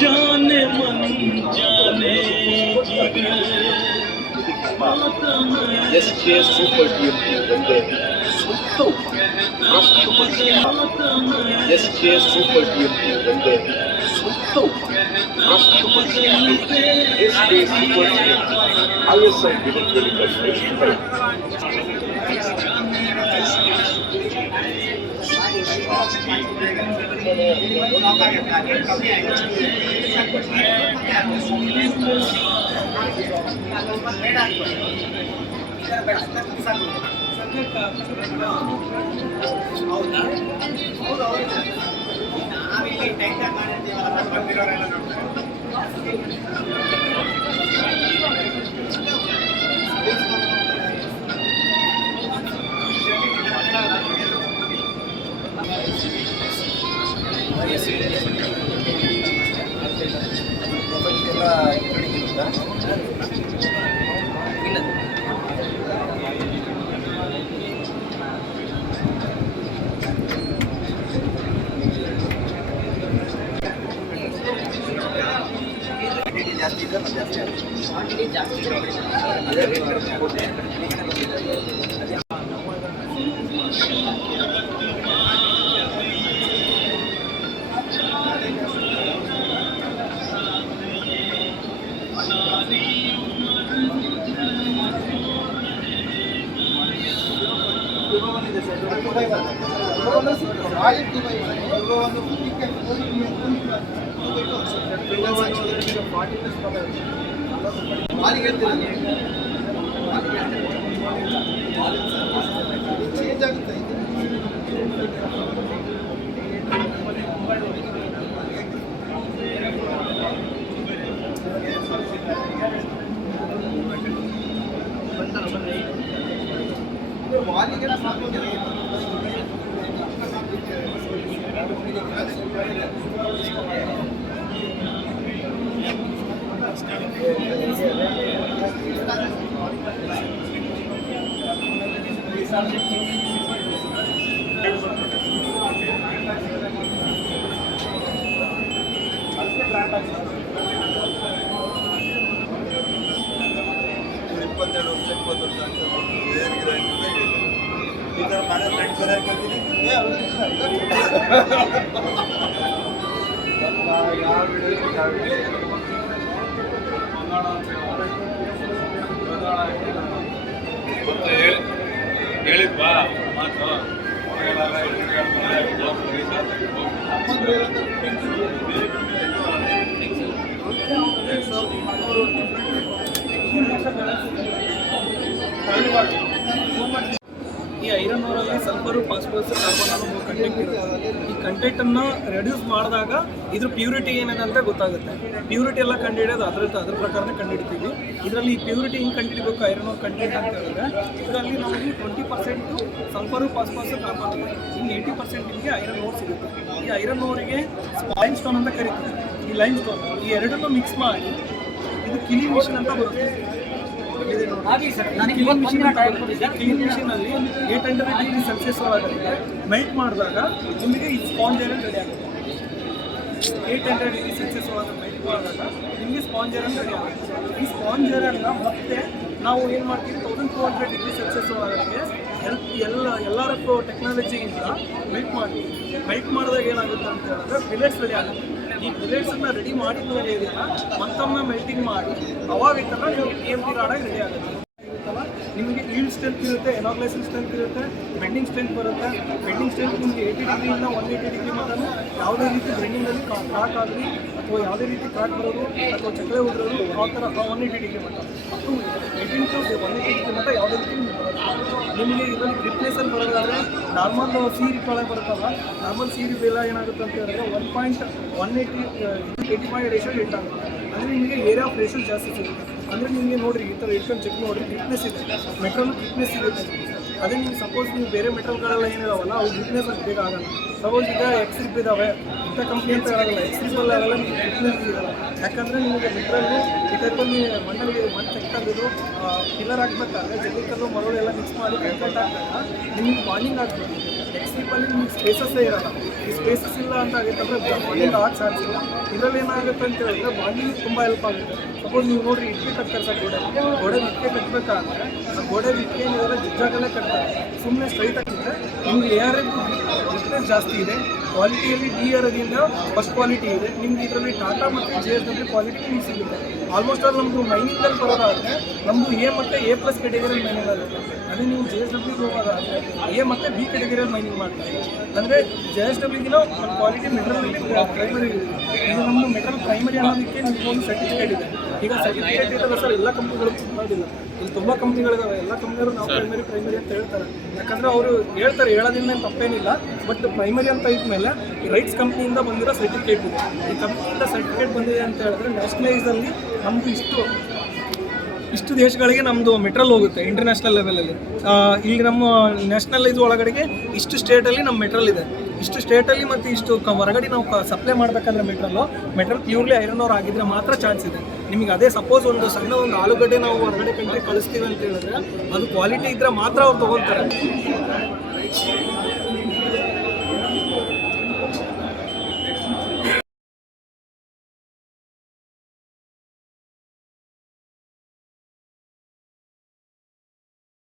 जाने मन जाने SK Super Team ಬಂದೆ ಸುತ್ತು ರಾಷ್ಟ್ರಪತಿ SK Super Team ಬಂದೆ ಸುತ್ತು ರಾಷ್ಟ್ರಪತಿ SK Super Team ISI division ಹೇಳಿದ್ವಾ ಮಾತು ಈ ಐರನ್ ಓರಲ್ಲಿ ಸಲ್ಫರು ಫಾಸ್ಫರಸ್ ಕಾರ್ಬನ್ ಅನ್ನೋ ಕಂಟೆಂಟ್ ಇರುತ್ತೆ. ಈ ಕಂಟೆಂಟನ್ನು ರೆಡ್ಯೂಸ್ ಮಾಡಿದಾಗ ಇದ್ರ ಪ್ಯೂರಿಟಿ ಏನಿದೆ ಅಂತ ಗೊತ್ತಾಗುತ್ತೆ. ಪ್ಯೂರಿಟಿ ಎಲ್ಲ ಕಂಡುಹಿಡಿಯೋದು ಅದ್ರ ಪ್ರಕಾರನೇ ಕಂಡುಹಿಡ್ತೀವಿ. ಇದರಲ್ಲಿ ಈ ಪ್ಯೂರಿಟಿ ಹಿಂಗೆ ಕಂಡುಹಿಡಬೇಕು ಐರನ್ ಓರ್ ಕಂಟೆಂಟ್ ಅಂತ ಹೇಳಿದ್ರೆ ಇದರಲ್ಲಿ ನಮಗೆ 20% ಸಲ್ಫರು ಫಾಸ್ಫರಸ್ ಕಾರ್ಬನ್ ಇದೆ. ಇನ್ನು 80% ನಿಮಗೆ ಐರನ್ ಓರ್ ಸಿಗುತ್ತೆ. ಈ ಐರನ್ ಓರಿಗೆ ಲೈಮ್ ಸ್ಟೋನ್ ಅಂತ ಕರಿತೀವಿ. ಈ ಲೈಮ್ ಸ್ಟೋನ್ ಈ ಎರಡನ್ನೂ ಮಿಕ್ಸ್ ಮಾಡಿ ಇದು ಕಿಲಿ ಮಿಷನ್ ಅಂತ ಬರುತ್ತೆ. ಕ್ಲೀನ್ ಮಿಷಿನಲ್ಲಿ 800 ಡಿಗ್ರಿ ಸೆಲ್ಸಿಯಸ್ ಒಳಗಡೆ ಮೆಲ್ಟ್ ಮಾಡಿದಾಗ ನಿಮಗೆ ಈ ಸ್ಪಾಂಜ್ ಐರನ್ ರೆಡಿ ಆಗುತ್ತೆ. 800 ಡಿಗ್ರಿ ಸೆಲ್ಸಿಯಸ್ ಒಳಗಡೆ ಮೆಲ್ಟ್ ಮಾಡಿದಾಗ ನಿಮಗೆ ಸ್ಪಾಂಜ್ ಐರನ್ ರೆಡಿ ಆಗುತ್ತೆ. ಈ ಸ್ಪಾಂಜ್ ಐರನ್ನ ಮತ್ತೆ ನಾವು ಏನು ಮಾಡ್ತೀವಿ 1200 ಡಿಗ್ರಿ ಸೆಲ್ಸಿಯಸ್ ಒಳಗಡೆ ಎಲ್ಲರಕ್ಕೂ ಟೆಕ್ನಾಲಜಿಯಿಂದ ಮೆಲ್ಟ್ ಮಾಡ್ತೀವಿ. ಮೆಲ್ಟ್ ಮಾಡಿದಾಗ ಏನಾಗುತ್ತೆ ಅಂತ ಹೇಳಿದ್ರೆ ಬಿಲೆಟ್ಸ್ ರೆಡಿ ಆಗುತ್ತೆ. ಈ ಬಿಲೆಟ್ಸನ್ನು ರೆಡಿ ಮಾಡಿದ ಮೇಲೆ ಇದೆಯಲ್ಲ ಮತ್ತೊಮ್ಮೆ ಮೆಲ್ಟಿಂಗ್ ಮಾಡಿ ಅವಾಗ ಇತ್ತಲ್ಲ ನೀವು TMT ರಾಡಾಗಿ ರೆಡಿ ಆಗುತ್ತೆ. ನಿಮಗೆ ಈಲ್ಡ್ ಸ್ಟ್ರೆಂತ್ ಇರುತ್ತೆ, ಎನಾಗ್ಲೈಸಿಂಗ್ ಸ್ಟ್ರೆಂತ್ ಇರುತ್ತೆ, ಬೆಂಡಿಂಗ್ ಸ್ಟ್ರೆಂತ್ ಬರುತ್ತೆ. ಬೆಂಡಿಂಗ್ ಸ್ಟ್ರೆಂತ್ ನಿಮಗೆ 80 ಡಿಗ್ರಿಯಿಂದ 180 ಡಿಗ್ರಿ ಮಟನು ಯಾವುದೇ ರೀತಿ ಬೆಂಡಿಂಗಲ್ಲಿ ಕ್ರಾಕ್ ಆಗಲಿ ಅಥವಾ ಯಾವುದೇ ರೀತಿ ಕ್ರಾಕ್ ಬರೋದು ಅಥವಾ ಚಕ್ರೆ ಉದ್ರೋದು ಆ ಥರ 180 ಡಿಗ್ರಿ ಮಟ ಅಪ್ ಟು 18 ಟು 180 ಡಿಗ್ರಿ ಮಟ ಯಾವುದೇ ರೀತಿ ನಿಮಗೆ ಇದರಲ್ಲಿ ಗ್ರಿಪ್ನೆಸ್ಸಲ್ಲಿ ಬರೋದಾದರೆ ನಾರ್ಮಲ್ ಸೀರಿ ಕೆಳಗೆ ಬರುತ್ತಲ್ಲ, ನಾರ್ಮಲ್ ಸೀರಿ ಬೆಲ್ಲ ಏನಾಗುತ್ತೆ ಅಂತ ಹೇಳಿದ್ರೆ 1.180 ರೇಷೋ ಹಿಟ್ ಆಗುತ್ತೆ. ಅಂದರೆ ನಿಮಗೆ ಏರಿಯಾ ಆಫ್ ರೇಷೋ ಜಾಸ್ತಿ ಸಿಗುತ್ತೆ. ಅಂದರೆ ನಿಮಗೆ ನೋಡಿರಿ ಈ ಥರ ಇಟ್ಕೊಂಡು ಚೆಕ್ ನೋಡಿರಿ ಗ್ರಿಪ್ನೆಸ್ ಇದೆ, ಮೆಟ್ರಲ್ ಗ್ರಿಪ್ನೆಸ್ ಸಿಗುತ್ತೆ. ಅದೇ ನೀವು ಸಪೋಸ್ ನೀವು ಬೇರೆ ಮೆಟಲ್ಗಳೆಲ್ಲ ಏನಿದಾವಲ್ಲ ಅವು ಗ್ರಿಪ್ನೆಸ್ ಅದು ಬೇಗ ಆಗಲ್ಲ. ಸಪೋಸ್ ಈಗ ಎಕ್ಸ್ರಿಪ್ ಇದ್ದಾವೆ, ಇಂಥ ಕಂಪ್ನಿ ಅಂತ ಆಗಲ್ಲ, ಎಕ್ಸ್ರಿಪಲ್ಲಿ ಆಗಲ್ಲ, ನಿಮಗೆ ಗ್ರಿಪ್ನೆಸ್ ಸಿಗಲ್ಲ. ಯಾಕಂದರೆ ನಿಮಗೆ ಮೆಟ್ರಲ್ಲು ಈ ಟೈಪಲ್ಲಿ ಮಣ್ಣಲ್ಲಿ ಮಣ್ಣು ತೆಗ್ದು ಪಿಲ್ಲರ್ ಹಾಕ್ಬೇಕಾದ್ರೆ ಜಲ್ಲಿಕಲ್ಲು ಮರಳು ಎಲ್ಲ ಮಿಕ್ಸ್ ಮಾಡಿ ಕಂಟೆಂಟ್ ಹಾಕಿದಾಗ ನಿಮಗೆ ಬಾಂಡಿಂಗ್ ಆಗ್ತದೆ. ಎಕ್ಸ್ರಿಪಲ್ಲಿ ನಿಮಗೆ ಸ್ಪೇಸಸ್ಸೇ ಇರೋಲ್ಲ. ಈ ಸ್ಪೇಸಸ್ ಇಲ್ಲ ಅಂತ ಆಗುತ್ತೆ ಅಂದರೆ ಬಾಂಡಿಂಗ್ ಆಗಿ ಚಾನ್ಸ್ ಇಲ್ಲ. ಇದರಲ್ಲಿ ಏನಾಗುತ್ತೆ ಅಂತ ಹೇಳಿದ್ರೆ ಬಾಂಡಿಂಗ್ ತುಂಬ ಹೆಲ್ಪ್ ಆಗುತ್ತೆ. ಸಪೋಸ್ ನೀವು ನೋಡಿರಿ ಇಟ್ಕೆ ಕಟ್ತಾರೆ ಸರ್, ಗೋಡೆ ಇಟ್ಕೆ ಕಟ್ಟಬೇಕಾದ್ರೆ ಆ ಗೋಡೆ ಇಟ್ಕೆ ನೀವೆಲ್ಲ ಜಿಗ್ಜಾಗಲ್ಲೇ ಕಟ್ತಾರೆ. ಸುಮ್ಮನೆ ಸ್ಟ್ರೈಟ್ ಆಗಿದ್ದರೆ ನಿಮಗೆ AR ಗ್ರಿಪ್ನೆಸ್ ಜಾಸ್ತಿ ಇದೆ. ಕ್ವಾಲಿಟಿಯಲ್ಲಿ DRದಿಂದ ಫಸ್ಟ್ ಕ್ವಾಲಿಟಿ ಇದೆ. ನಿಮ್ಗೆ ಇದರಲ್ಲಿ ಟಾಟಾ ಮತ್ತು JSW ಕ್ವಾಲಿಟಿ ನಿಮ್ಗೆ ಸಿಗುತ್ತೆ. ಆಲ್ಮೋಸ್ಟ್ ಆಲ್ ನಮ್ಮದು ಮೈನಿಂಗಲ್ಲಿ ಬರೋದಾದರೆ ನಮ್ಮದು A ಮತ್ತು A+ ಕೆಟಗರಿಯಲ್ಲಿ ಮೈನಿಂಗ್ ಆಗುತ್ತೆ. ಅದೇ ನೀವು JSW ಹೋಗೋದಾದರೆ A ಮತ್ತು B ಕೆಟಗರಿಯಲ್ಲಿ ಮೈನಿಂಗ್ ಮಾಡ್ತಾರೆ. ಅಂದರೆ JSWಗಿನ ಒಂದು ಕ್ವಾಲಿಟಿ ಮೆಟರಲ್ಲಿ ಪ್ರೈಮರಿ ಇದೆ. ಇದು ನಮ್ಮದು ಮೆಟಲ್ ಪ್ರೈಮರಿ ಅನ್ನೋದಕ್ಕೆ ನಿಮ್ಗೆ ಒಂದು ಸರ್ಟಿಫಿಕೇಟ್ ಇದೆ. ಈಗ ಸರ್ಟಿಫಿಕೇಟ್ ಇದೆಲ್ಲ ಸರ್ ಎಲ್ಲ ಕಂಪ್ನಿಗಳು ಮಾಡೋದಿಲ್ಲ. ಇಲ್ಲಿ ತುಂಬ ಕಂಪ್ನಿಗಳಿದಾವೆ. ಎಲ್ಲ ಕಂಪ್ನಿಯವರು ನಾವು ಪ್ರೈಮರಿ ಅಂತ ಹೇಳ್ತಾರೆ. ಯಾಕಂದರೆ ಅವರು ಹೇಳ್ತಾರೆ, ಹೇಳೋದ್ರಿಂದ ಏನು ತಪ್ಪೇನಿಲ್ಲ. ಬಟ್ ಪ್ರೈಮರಿ ಅಂತ ಇದ್ಮೇಲೆ ಈ ರೈಟ್ಸ್ ಕಂಪ್ನಿಯಿಂದ ಬಂದಿರೋ ಸರ್ಟಿಫಿಕೇಟ್ ಇದೆ. ಈ ಕಂಪ್ನಿಯಿಂದ ಸರ್ಟಿಫಿಕೇಟ್ ಬಂದಿದೆ ಅಂತ ಹೇಳಿದ್ರೆ ನ್ಯಾಷನಲೈಸಲ್ಲಿ ನಮ್ಮದು ಇಷ್ಟು ದೇಶಗಳಿಗೆ ನಮ್ಮದು ಮೆಟ್ರಲ್ ಹೋಗುತ್ತೆ ಇಂಟರ್ನ್ಯಾಷನಲ್ ಲೆವೆಲಲ್ಲಿ. ಈಗ ನಮ್ಮ ನ್ಯಾಷನಲೈಸ್ ಒಳಗಡೆಗೆ ಇಷ್ಟು ಸ್ಟೇಟಲ್ಲಿ ನಮ್ಮ ಮೆಟ್ರಲ್ ಇದೆ. ಇಷ್ಟು ಸ್ಟೇಟಲ್ಲಿ ಮತ್ತು ಇಷ್ಟು ಹೊರಗಡೆ ನಾವು ಸಪ್ಲೈ ಮಾಡಬೇಕಾದ್ರೆ ಮೆಟ್ರಲ್ ಪ್ಯೂರ್ಲಿ ಐರನ್ ಓರ್ ಆಗಿದ್ರೆ ಮಾತ್ರ ಚಾನ್ಸ್ ಇದೆ ನಿಮಗೆ. ಅದೇ ಸಪೋಸ್ ಒಂದು ಸಣ್ಣ ಒಂದು ಆಲೂಗಡ್ಡೆ ನಾವು ಹೊರಗಡೆ ಕಂಟ್ರಿ ಕಳಿಸ್ತೀವಿ ಅಂತ ಹೇಳಿದ್ರೆ ಅದು ಕ್ವಾಲಿಟಿ ಇದ್ದರೆ ಮಾತ್ರ ಅವ್ರು ತೊಗೊಳ್ತಾರೆ.